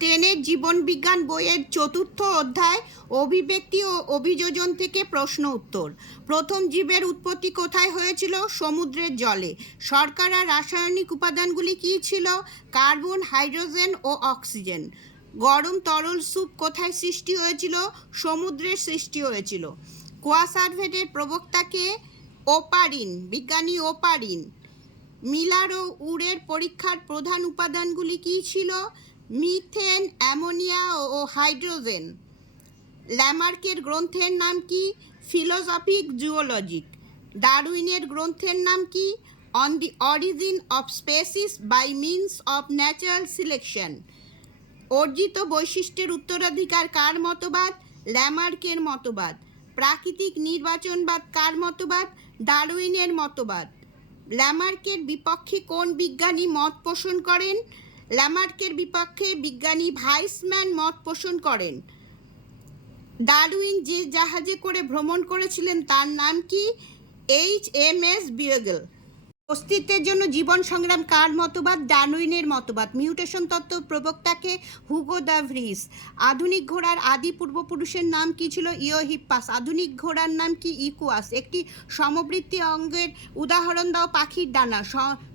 টেনের জীবনবিজ্ঞান বইয়ের চতুর্থ অধ্যায়, অভিব্যক্তি ও অভিযোজন থেকে প্রশ্ন উত্তর। প্রথম জীবের উৎপত্তি কোথায় হয়েছিল? সমুদ্রের জলে। সরকার আর রাসায়নিক উপাদানগুলি কী ছিল? কার্বন, হাইড্রোজেন ও অক্সিজেন। গরম তরল স্যুপ কোথায় সৃষ্টি হয়েছিল? সমুদ্রের সৃষ্টি হয়েছিল। কোয়াসার্ভেটের প্রবক্তাকে ওপারিন, বিজ্ঞানী ওপারিন। মিলার ও উড়ের পরীক্ষার প্রধান উপাদানগুলি কী ছিল? মিথেন, অ্যামোনিয়া ও হাইড্রোজেন। ল্যামার্কের গ্রন্থের নাম কি? Philosophie zoologique. ডারউইনের গ্রন্থের নাম কি? On the origin of species by means of natural selection. অর্জিত বৈশিষ্ট্যের উত্তরাধিকার কার মতবাদ? ল্যামার্কের মতবাদ। প্রাকৃতিক নির্বাচনবাদ কার মতবাদ? ডারউইনের মতবাদ। ল্যামার্কের বিপক্ষে কোন বিজ্ঞানী মত পোষণ করেন? ল্যামার্কের বিপক্ষে বিজ্ঞানী ভাইসম্যান মত পোষণ করেন। ডারউইন যে জাহাজে করে ভ্রমণ করেছিলেন তার নাম কি? এইচ এম এস বিয়েগেল অস্তিত্বের জন্য জীবন সংগ্রাম কার মতবাদ? ডারউইনের মতবাদ। মিউটেশন তত্ত্ব প্রবক্তাকে হুগো দ্য ভ্রিস। আধুনিক ঘোড়ার আদি পূর্বপুরুষের নাম কি ছিল? ইয়োহিপ্পাস। আধুনিক ঘোড়ার নাম কি? ইকুয়াস। একটি সমবৃত্তি অঙ্গের উদাহরণ দাও পাখির ডানা।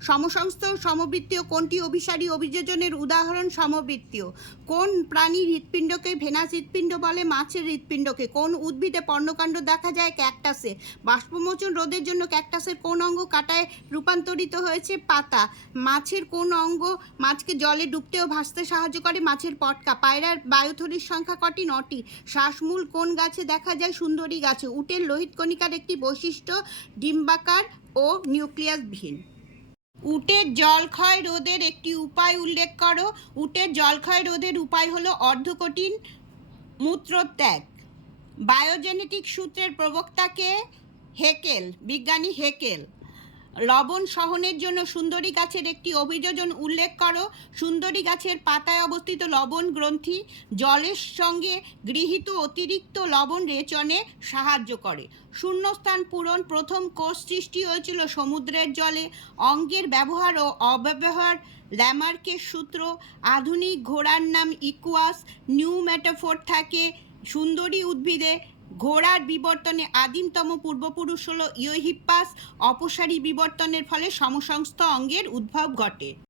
সমসংস্থ সমবৃত্তীয় কোনটি অভিসারী অভিযোজনের উদাহরণ? সমবৃত্তীয়। কোন প্রাণীর হৃৎপিণ্ডকে ভেনাস হৃৎপিণ্ড বলে? মাছের হৃৎপিণ্ডকে। কোন উদ্ভিদে পর্ণকাণ্ড দেখা যায়? ক্যাকটাসে। বাষ্পমোচন রোধের জন্য ক্যাকটাসের কোন অঙ্গ কাটায়? রূপান্তরিত হয়েছে পাতা। মাছের কোন অঙ্গ মাছকে জলে ডুবতে ও ভাসতে সাহায্য করে মাছের পটকা। পায়রার বায়ুথলির সংখ্যা কটি? নটি। শ্বাসমূল কোন গাছে দেখা যায়? সুন্দরী গাছে। উটের লোহিত কণিকার একটি বৈশিষ্ট্য ডিম্বাকার ও নিউক্লিয়াসবিহীন। উটের জলক্ষয় রোধের একটি উপায় উল্লেখ করো। উটের জলক্ষয় রোধের উপায় হলো অর্ধকঠিন মূত্রত্যাগ। বায়োজেনেটিক সূত্রের প্রবক্তাকে হেকেল, বিজ্ঞানী হেকেল লবণ সহনের জন্য সুন্দরী গাছের একটি অভিযোজন উল্লেখ করো। সুন্দরী গাছের পাতায় অবস্থিত লবণ গ্রন্থি জলের সঙ্গে গৃহীত অতিরিক্ত লবণ রেচনে সাহায্য করে। শূন্যস্থান পূরণ প্রথম কোষ সৃষ্টি হয়েছিল সমুদ্রের জলে। অঙ্গের ব্যবহার ও অব্যবহার ল্যামার্কের সূত্র। আধুনিক ঘোড়ার নাম ইকুয়াস। নিউ ম্যাটাফোর থাকে সুন্দরী উদ্ভিদে। ঘোড়ার বিবর্তনে আদিমতম পূর্বপুরুষ হল ইয়োহিপ্পাস। অপসারী বিবর্তনের ফলে সমসংস্থ অঙ্গের উদ্ভব ঘটে।